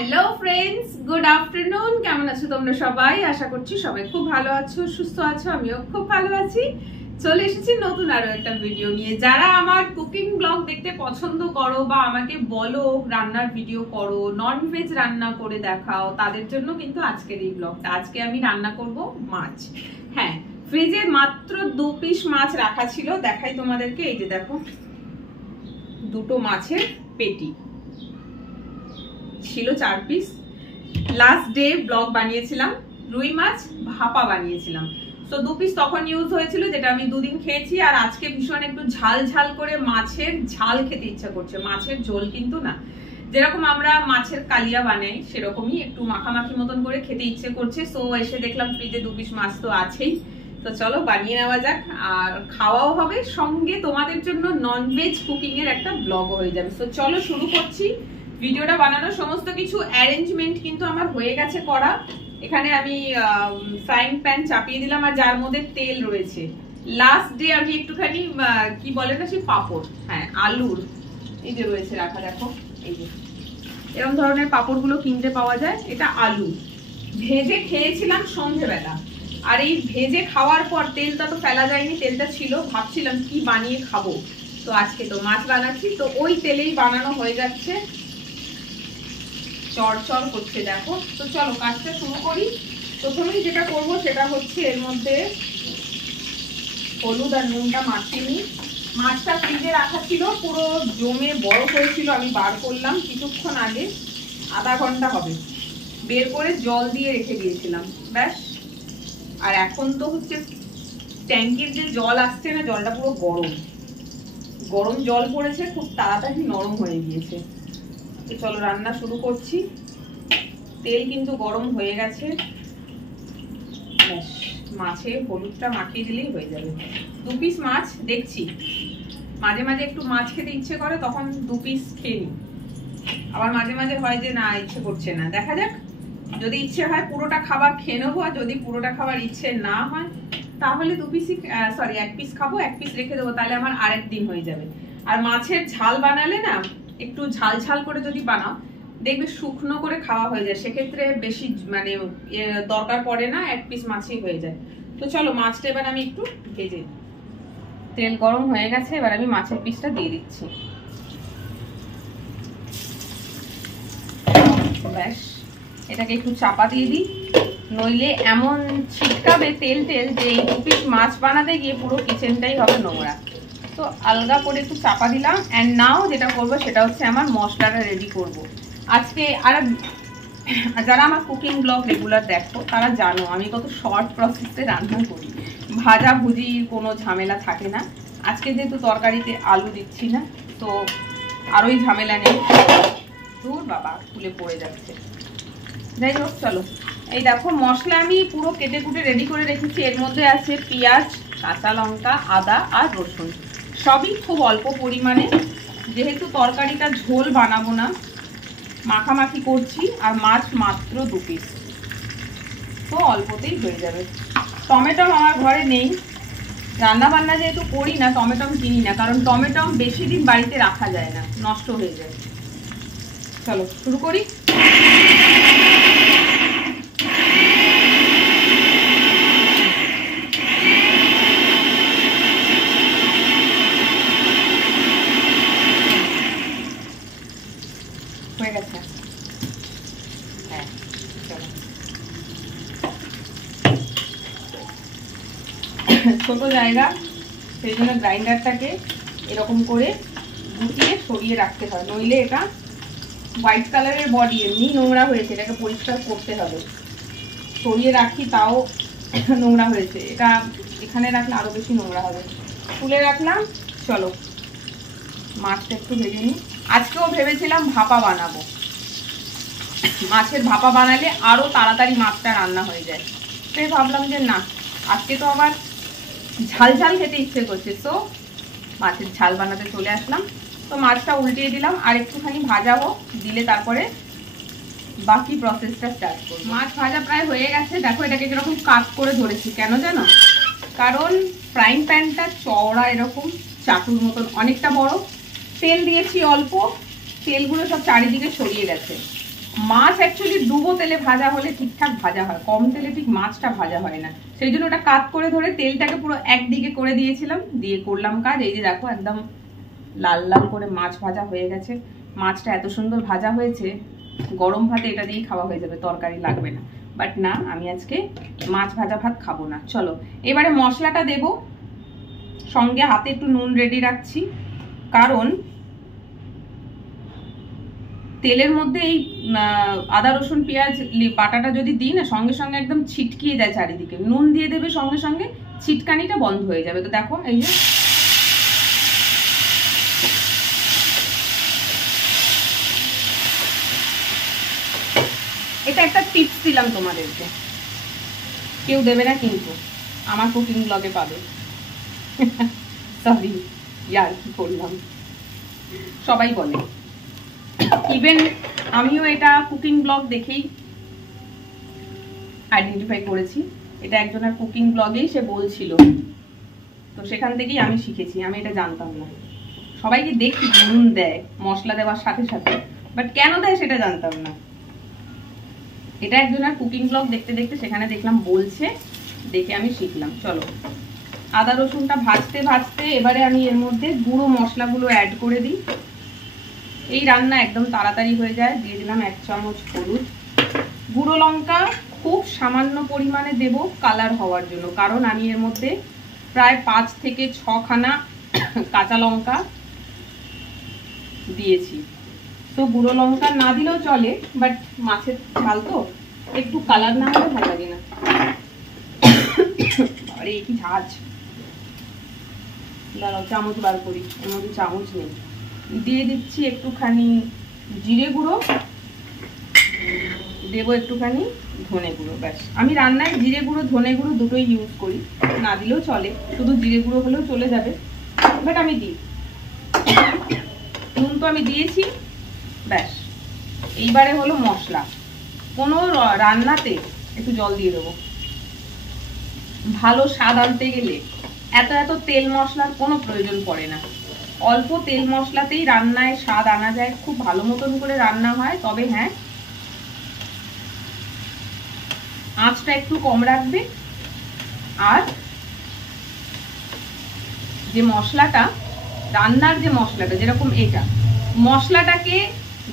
Hello friends, good afternoon. কেমন আছো তোমরা সবাই? আশা করছি সবাই খুব ভালো আছো, সুস্থ আছো। আমিও খুব ভালো আছি। চলে এসেছি নতুন আরো একটা ভিডিও নিয়ে। যারা আমার কুকিং ব্লগ দেখতে পছন্দ করো বা আমাকে বলো রান্নার ভিডিও করো, নন ভেজ রান্না করে দেখাও, তাদের জন্য কিন্তু আজকের এই ব্লগটা। আজকে আমি রান্না করব মাছ। হ্যাঁ, ফ্রিজে মাত্র 2 পিস মাছ রাখা ছিল। দেখাই তোমাদেরকে। এই যে দেখো, দুটো মাছের পেটি ছিল, 4 পিস। লাস্ট ডে ব্লগ বানিয়েছিলাম, রুই মাছ ভাপা বানিয়েছিলাম। তো 2 পিস তখন ইউজ হয়েছিল, যেটা আমি 2 দিন খেয়েছি। আর আজকে ভীষণ একটু ঝাল ঝাল করে মাছের ঝাল খেতে ইচ্ছা করছে। মাছের ঝোল কিন্তু না, যেরকম আমরা মাছের কালিয়া বানাই সেরকমই একটু মাখামাখি মতন করে খেতে ইচ্ছে করছে। সো এসে দেখলাম ফ্রিজে 2 পিস মাছ তো আছেই। তো চলো বানিয়ে নেওয়া যাক, আর খাওয়াও হবে, সঙ্গে তোমাদের জন্য ননভেজ কুকিং এর একটা ব্লগও হয়ে যাবে। তো চলো শুরু করছি। ভিডিওটা বানানোর সমস্ত কিছু অ্যারেঞ্জমেন্ট কিন্তু আমার হয়ে গেছে করা। এখানে আমি ফ্রাইং প্যান চাপিয়ে দিলাম, আর যার মধ্যে তেল রয়েছে। লাস্ট ডে আমি একটুখানি কি বলে না, সেই পাঁপড়, হ্যাঁ আলুর, এই যে রয়েছে রাখা, দেখো এই যে এরকম ধরনের পাঁপড়গুলো কিনতে পাওয়া যায়। এটা আলু ভেজে খেয়েছিলাম সন্ধ্যেবেলা। আর এই ভেজে খাওয়ার পর তেলটা তো ফেলা যায়নি, তেলটা ছিল। ভাবছিলাম কি বানিয়ে খাবো, তো আজকে তো মাছ বানাচ্ছি, তো ওই তেলেই বানানো হয়ে যাচ্ছে। চড়চড় করছে দেখো। তো চলো কাজটা শুরু করি। প্রথমেই যেটা করব সেটা হচ্ছে এর মধ্যে হলুদ আর নুনটা মাখিয়ে নিই। মাছটা ফ্রিজে রাখা ছিল, পুরো জমে বরফ হয়েছিল। আমি বার করলাম কিছুক্ষণ আগে, আধা ঘন্টা হবে। বের করে জল দিয়ে রেখে দিয়েছিলাম, ব্যাস। আর এখন তো হচ্ছে ট্যাঙ্কির যে জল আসছে না, জলটা পুরো গরম গরম জল পড়েছে, খুব তাড়াতাড়ি নরম হয়ে গিয়েছে। চলো রান্না শুরু করছি। তেল কিন্তু গরম হয়ে গেছে, মাছে হলুদটা মাখিয়ে দিলেই হয়ে যাবে। 2 পিস মাছ দেখছি, মাঝে মাঝে একটু মাছ খেতে ইচ্ছে করে, তখন 2 পিস খেয়ে নিই। আবার মাঝে মাঝে হয় যে না, ইচ্ছে করছে না। দেখা যাক, যদি ইচ্ছে হয় পুরোটা খাবার খেয়ে নেবো, আর যদি পুরোটা খাবার ইচ্ছে না হয় তাহলে 2 পিসই, সরি 1 পিস খাবো, 1 পিস রেখে দেবো, তাহলে আমার আরেক দিন হয়ে যাবে। আর মাছের ঝাল বানালে না, একটু ঝাল ঝাল করে যদি বানাও, দেখবে শুকনো করে খাওয়া হয়ে যায়। সেক্ষেত্রে বেশি মানে দরকার পড়ে না, 1 পিস মাছই হয়ে যায়। তো চলো মাছটা এবার আমি একটু ভেজে, তেল গরম হয়ে গেছে, এবার আমি মাছের পিসটা দিয়ে দিচ্ছি। ব্যাস, এটাকে একটু চাপা দিয়ে দিই, নইলে এমন ছিটকাবে তেল তেল যে এই 2 পিস মাছ বানাতে গিয়ে পুরো কিচেনটাই হবে নোংরা। তো আলগা করে একটু চাপা দিলাম। অ্যান্ড নাও যেটা করবো সেটা হচ্ছে আমার মশলাটা রেডি করব আজকে। আর যারা আমার কুকিং ব্লগ রেগুলার দেখো তারা জানো আমি কত শর্ট প্রসেসে রান্না করি, ভাজা ভুজির কোনো ঝামেলা থাকে না। আজকে যেহেতু তরকারিতে আলু দিচ্ছি না, তো আরোই ঝামেলা নেই। দূর বাবা, খুলে পড়ে যাচ্ছে। যাই হোক চলো, এই দেখো মশলা আমি পুরো কেটে কুটে রেডি করে রেখেছি। এর মধ্যে আছে পেঁয়াজ, কাঁচা লঙ্কা, আদা আর রসুন, সবই খুব অল্প পরিমাণে। যেহেতু তরকারিটা ঝোল বানাবো না, মাখামাখি করছি, আর মাছ মাত্র 2 পিস, তো অল্পতেই হয়ে যাবে। টমেটো আমার ঘরে নেই, রান্না বান্না যেহেতু করি না, টমেটো কিনি না, কারণ টমেটো বেশি দিন বাড়িতে রাখা যায় না, নষ্ট হয়ে যায়। চলো শুরু করি। হয়ে গেছে, হ্যাঁ চলো। ছোট জায়গা, সেই জন্য গ্রাইন্ডারটাকে এরকম করে গুটিয়ে সরিয়ে রাখতে হয়, নইলে এটা হোয়াইট কালারের বডি এমনি নোংরা হয়েছে, এটাকে পরিষ্কার করতে হবে। সরিয়ে রাখি তাও নোংরা হয়েছে, এটা এখানে রাখলে আরো বেশি নোংরা হবে। তুলে রাখলাম। চলো মাছটা একটু ভেজে নিই। আজকেও ভেবেছিলাম ভাপা বানাবো, মাছের ভাপা বানালে আরো তাড়াতাড়ি মাছটা রান্না হয়ে যায়। তাই ভাবলাম যে না, আজকে তো আবার ঝাল ঝাল খেতে ইচ্ছে করছে, তো মাছের ঝাল বানাতে চলে আসলাম। তো মাছটা উল্টিয়ে দিলাম, আর একটুখানি ভাজাবো, দিলে তারপরে বাকি প্রসেসটা স্টার্ট করবো। মাছ ভাজা প্রায় হয়ে গেছে। দেখো এটাকে কিরকম কাট করে ধরেছি, কেন জানো? কারণ ফ্রাইং প্যানটা চওড়া, এরকম চাটুর মতন অনেকটা বড়। তেল দিয়েছি অল্প, তেলগুলো সব চারিদিকে ছড়িয়ে গেছে। মাছ অ্যাকচুয়ালি ডুবো তেলে ভাজা হলে ঠিকঠাক ভাজা হয়, কম তেলে ঠিক মাছটা ভাজা হয় না। সেই জন্য ওটা কাট করে ধরে তেলটাকে পুরো একদিকে করে দিয়েছিলাম, দিয়ে করলাম কাজ। এই যে দেখো একদম লাল লাল করে মাছ ভাজা হয়ে গেছে। মাছটা এত সুন্দর ভাজা হয়েছে, গরম ভাতে এটা দিয়েই খাওয়া হয়ে যাবে, তরকারি লাগবে না। বাট না, আমি আজকে মাছ ভাজা ভাত খাবো না। চলো এবারে মশলাটা দেব, সঙ্গে হাতে একটু নুন রেডি রাখছি, কারণ তেলের মধ্যে এই আদা রসুন পেঁয়াজ বাটাটা যদি দিই না, সঙ্গে সঙ্গে একদম ছিটকিয়ে যায় চারিদিকে। নুন দিয়ে দেবে সঙ্গে সঙ্গে, ছিটকানিটা বন্ধ হয়ে যাবে। তো দেখো এই যে এটা একটা টিপস দিলাম তোমাদেরকে, কেউ দেবে না কিন্তু, আমার কুকিং ব্লগে পাবে। সরি ইয়ার কি করলাম, সবাই বলে, ইভেন আমিও এটা কুকিং ব্লগ দেখেই আইডেন্টিফাই করেছি। এটা একজনের কুকিং ব্লগেই সে বলছিল, তো সেখান থেকেই আমি শিখেছি। আমি এটা জানতাম না। সবাইকে দেখি নুন দেয় মশলা দেওয়ার সাথে সাথে, বাট কেন দেয় সেটা জানতাম না। এটা একজনের কুকিং ব্লগ দেখতে দেখতে সেখানে দেখলাম বলছে, দেখে আমি শিখলাম। চলো আদা রসুনটা ভাজতে ভাজতে এবারে আমি এর মধ্যে গুঁড়ো মশলাগুলো অ্যাড করে দিই। এই রান্না একদম তাড়াতাড়ি হয়ে যায়। দিয়ে দিলাম 1 চামচ হলুদ, গুঁড়ো লঙ্কা খুব সামান্য পরিমাণে দেব কালার হওয়ার জন্য, কারণ আমি এর মধ্যে প্রায় 5 থেকে 6 খানা কাঁচা লঙ্কা দিয়েছি। তো গুঁড়ো লঙ্কা না দিলেও চলে, বাট মাছের ঝাল তো একটু কালার না হলে ভালো লাগে না। আরে কি ঝাঁজ, দাঁড়াও চামচ বার করি, এর মধ্যে চামচ নেই। দিয়ে দিচ্ছি একটুখানি জিরে গুঁড়ো, দেবো একটুখানি ধনে গুঁড়ো। ব্যাস, আমি রান্নায় জিরে গুঁড়ো ধনে গুঁড়ো দুটোই ইউজ করি, না দিলেও চলে, শুধু জিরে গুঁড়ো হলেও চলে যাবে, বাট আমি দিই। নুন তো আমি দিয়েছি। ব্যাস, এইবারে হলো মশলা। কোনো রান্নাতে একটু জল দিয়ে দেবো। ভালো স্বাদ আনতে গেলে এত এত তেল মশলার কোনো প্রয়োজন পড়ে না। অল্প তেল মশলাতেই রান্নায় স্বাদ আনা যায়, খুব ভালো মতন করে রান্না হয়। তবে হ্যাঁ, আঁচটা একটু কম রাখবে। আর যে মশলাটা, রান্নার যে মশলাটা, যেরকম এটা মশলাটাকে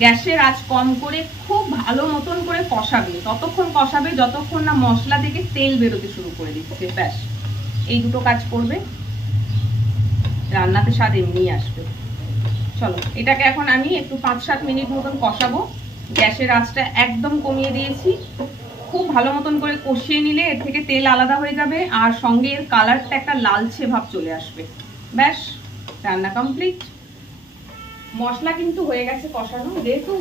গ্যাসের আঁচ কম করে খুব ভালো মতন করে কষাবে। ততক্ষণ কষাবে যতক্ষণ না মশলা থেকে তেল বেরোতে শুরু করে দিচ্ছে। ব্যাস, এই দুটো কাজ করবে, রান্নাতে স্বাদ এমনিই আসবে। চলো এটাকে এখন আমি একটু 5-7 মিনিট মতন কষাবো। গ্যাসের আঁচটা একদম কমিয়ে দিয়েছি। খুব ভালো মতন করে কষিয়ে নিলে এর থেকে তেল আলাদা হয়ে যাবে, আর সঙ্গে এর কালারটা একটা লালচে ভাব চলে আসবে। ব্যাস, রান্না কমপ্লিট। মশলা কিন্তু হয়ে গেছে কষানো, যেহেতু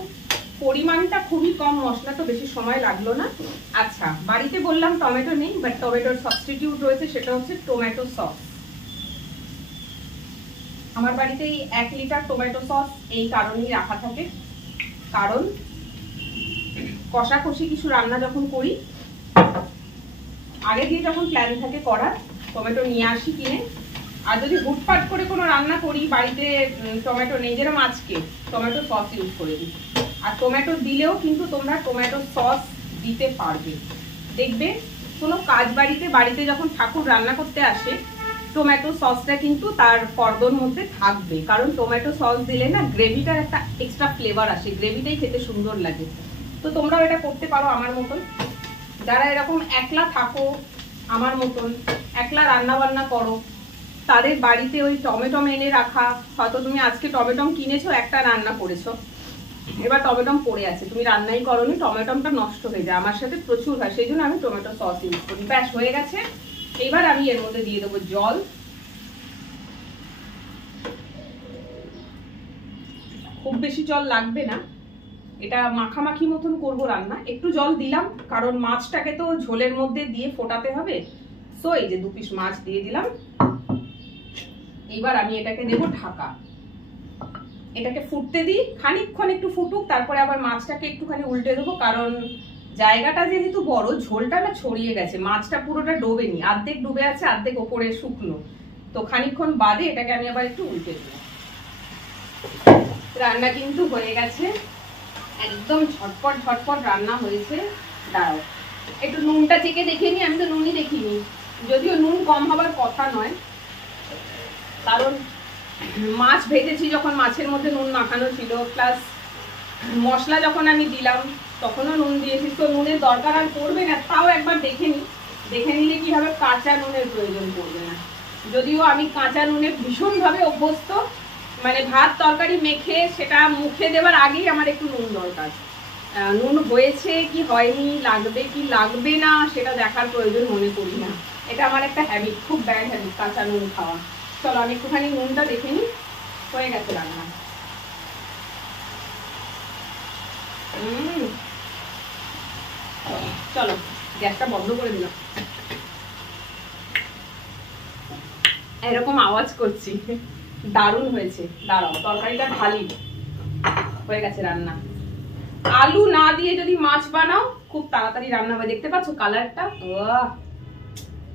পরিমাণটা খুবই কম মশলা, তো বেশি সময় লাগলো না। আচ্ছা, বাড়িতে বললাম টমেটো নেই, বাট টমেটোর সাবস্টিটিউট রয়েছে, সেটা হচ্ছে টমেটো সস। আমার বাড়িতে এই 1 লিটার টমেটো সস এই কারণেই রাখা থাকে, কারণ কষাকষি কিছু রান্না যখন করি, আগে দিয়ে যখন প্ল্যান থাকে করার, টমেটো নিয়ে আসি কিনে। আর যদি হুটপাট করে কোনো রান্না করি, বাড়িতে টমেটো নেই, যেরকম আজকে টমেটো সস ইউজ করে দিই। আর টমেটো দিলেও কিন্তু তোমরা টমেটো সস দিতে পারবে। দেখবে কোনো কাজ বাড়িতে যখন ঠাকুর রান্না করতে আসে, টমেটো সসটা কিন্তু তার ফর্দর মধ্যে থাকবে, কারণ টমেটো সস দিলে না গ্রেভিটার একটা এক্সট্রা ফ্লেভার আসে, গ্রেভিটাই খেতে সুন্দর লাগে। তো তোমরাও এটা করতে পারো আমার মতন। যারা এরকম একলা থাকো, আমার মতন একলা রান্না বান্না করো, তাদের বাড়িতে ওই টমেটো এনে রাখা, হয়তো তুমি আজকে টমেটো কিনেছো, একটা রান্না করেছো, এবার টমেটো পড়ে আছে, তুমি রান্নাই করোনি, টমেটোটা নষ্ট হয়ে যায়। আমার সাথে প্রচুর হয়, সেই জন্য আমি টমেটো সস ইউজ করি। ব্যাস, হয়ে গেছে। এবার আমি এর মধ্যে দিয়ে দেবো জল। খুব বেশি জল লাগবে না, এটা মাখামাখি মতন করবো রান্না। একটু জল দিলাম, কারণ মাছটাকে তো ঝোলের মধ্যে দিয়ে ফোটাতে হবে। তো এই যে 2 পিস মাছ দিয়ে দিলাম। এবার আমি এটাকে দেবো ঢাকা। এটাকে ফুটতে দিই, খানিকক্ষণ একটু ফুটুক, তারপরে আবার মাছটাকে একটুখানি উল্টে দেবো, কারণ জায়গাটা যেহেতু বড়, ঝোলটা না ছড়িয়ে গেছে, মাছটা পুরোটা ডোবেনি, অর্ধেক ডুবে আছে, অর্ধেক ওপরে শুকনো। তো খানিকক্ষণ বাদে এটাকে আমি আবার একটু উল্টে দেবো। রান্না কিন্তু হয়ে গেছে। একদম ঝটপট ঝটপট রান্না হয়েছে। দাঁড়াও একটু নুনটা চেখে দেখে নি, আমি তো নুনই দেখিনি, যদিও নুন কম হবার কথা নয়, কারণ মাছ ভেজেছি যখন মাছের মধ্যে নুন মাখানো ছিল, প্লাস মশলা যখন আমি দিলাম তখনও নুন দিয়েছি, তো নুনের দরকার আর পড়বে না। তাও একবার দেখে নিলে কি হবে, কাঁচা নুনের প্রয়োজন পড়বে না। যদিও আমি কাঁচা নুনে ভীষণভাবে অভ্যস্ত, মানে ভাত তরকারি মেখে সেটা মুখে দেওয়ার আগেই আমার একটু নুন দরকার। নুন হয়েছে কি হয়নি, লাগবে কি লাগবে না সেটা দেখার প্রয়োজন মনে করি না। এটা আমার একটা হ্যাবিট, খুব ব্যাড হ্যাবিট কাঁচা নুন খাওয়া। চলো আমি একটুখানি নুনটা দেখে নিই। হয়ে গেছে রান্না। চলো গ্যাসটা বন্ধ করে দিলাম, এরকম আওয়াজ করছি। দারুণ হয়েছে। দাঁড়াও তরকারিটা ঢালি। হয়ে গেছে রান্না। আলু না দিয়ে যদি মাছ বানাও খুব তাড়াতাড়ি রান্না হয়। দেখতে পাচ্ছ কালারটা?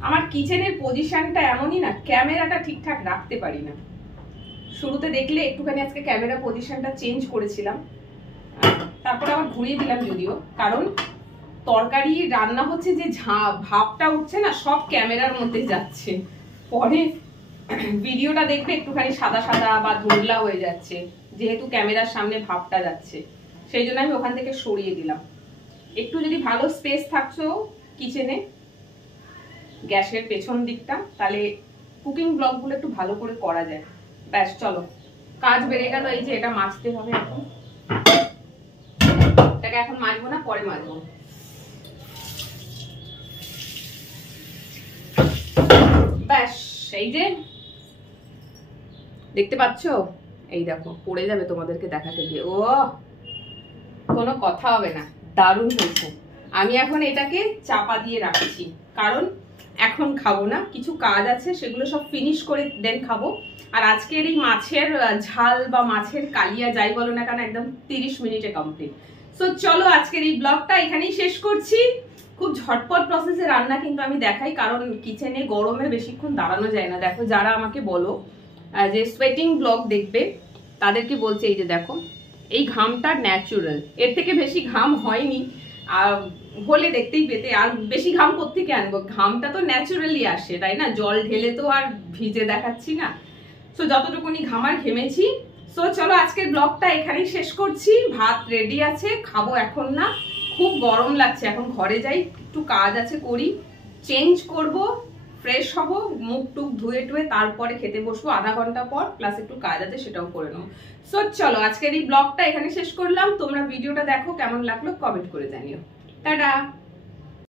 আমার কিচেনের পজিশনটা এমনই না, ক্যামেরাটা ঠিকঠাক রাখতে পারি না। শুরুতে দেখলে একটুখানি আজকে ক্যামেরা পজিশনটা চেঞ্জ করেছিলাম, তারপরে আবার ঘুরিয়ে দিলাম, যদিও কারণ তরকারি রান্না হচ্ছে যে ভাবটা উঠছে না, সব ক্যামেরার মধ্যে যাচ্ছে। পরে ভিডিওটা দেখবে একটুখানি সাদা সাদা বা ধুন্দলা হয়ে যাচ্ছে, যেহেতু ক্যামেরার সামনে ভাবটা যাচ্ছে। সেই জন্য আমি ওখান থেকে সরিয়ে দিলাম। একটু যদি ভালো স্পেস থাকছো কিচেনে, গ্যাসের পেছন দিকটা, তাহলে কুকিং ব্লগগুলো একটু ভালো করে করা যায়। ব্যাস চলো কাজ বেড়ে গেল। এই যে এটা মাজতে হবে, এখন এটাকে এখন মাজবো না, পরে মাজবো। ব্যাস এই যে দেখতে পাচ্ছ, এই দেখো পড়ে যাবে তোমাদেরকে দেখাতে গিয়ে। ও কোনো কথা হবে না, দারুণ হয়েছে। আমি এখন এটাকে চাপা দিয়ে রাখছি, কারণ এখন খাবো না, কিছু কাজ আছে, সেগুলো সব ফিনিশ করে দেন খাবো। আর আজকের এই মাছের ঝাল বা মাছের কালিয়া যাই বলো না কেন, একদম 30 মিনিটে কমপ্লিট। সো চলো আজকের এই ব্লগটা এখানেই শেষ করছি। খুব ঝটপট প্রসেসে রান্না কিন্তু আমি দেখাই, কারণ কিচেনে গরমে বেশিক্ষণ দাঁড়ানো যায় না। দেখো যারা আমাকে বলো যে সোয়েটিং ব্লগ দেখবে, তাদেরকে বলছে এই যে দেখো এই ঘামটা ন্যাচুরাল, এর থেকে বেশি ঘাম হয়নি, আর হলে দেখতেই পেতে। আর বেশি ঘাম কোত্থেকে আনবো, ঘামটা তো ন্যাচুরালি আসে, তাই না? জল ঢেলে তো আর ভিজে দেখাচ্ছি না। সো যতটুকুনি ঘামার ঘেমেছি। সো চলো আজকের ব্লগটা এখানেই শেষ করছি। ভাত রেডি আছে, খাবো এখন না, খুব গরম লাগছে। এখন ঘরে যাই, একটু কাজ আছে করি, চেঞ্জ করব, ফ্রেশ হব, মুখ টুক ধুয়ে টুয়ে তারপরে খেতে বসবো আধা ঘন্টা পর, প্লাস একটু কাজ আছে সেটাও করে নেবো। সো চলো আজকের এই ব্লগটা এখানে শেষ করলাম। তোমরা ভিডিওটা দেখো, কেমন লাগলো কমেন্ট করে জানিও। টাটা।